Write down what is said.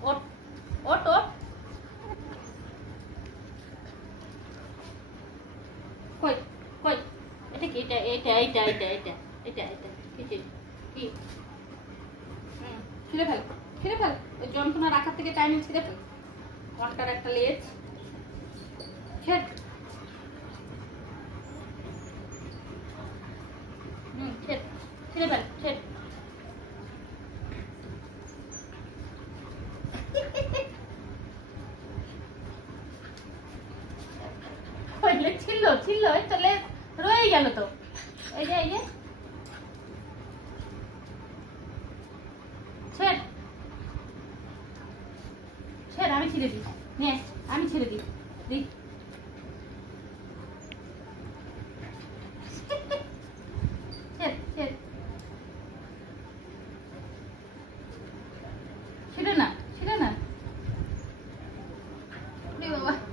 ওট ওট ওট কই কই এটা কি এটা এটা এটা এটা এটা এটা এটা কি কি ছিঁড়ে ফেল ছিঁড়ে ফেল ওই যন্ত্রণা রাখার থেকে টাইমে ছিঁড়ে ফেল ঘন্টার একটা লেজ ছেড় ছেড় ছিঁড়ে ফেল ছেড় ছিল ছিল চলে রয়ে গেল তো এই যে ছেড় ছেড় আমি ছিঁড়ে দিই নে আমি ছিঁড়ে দিই দিই ছেড় ছেড় ছিঁড়ে না বাবা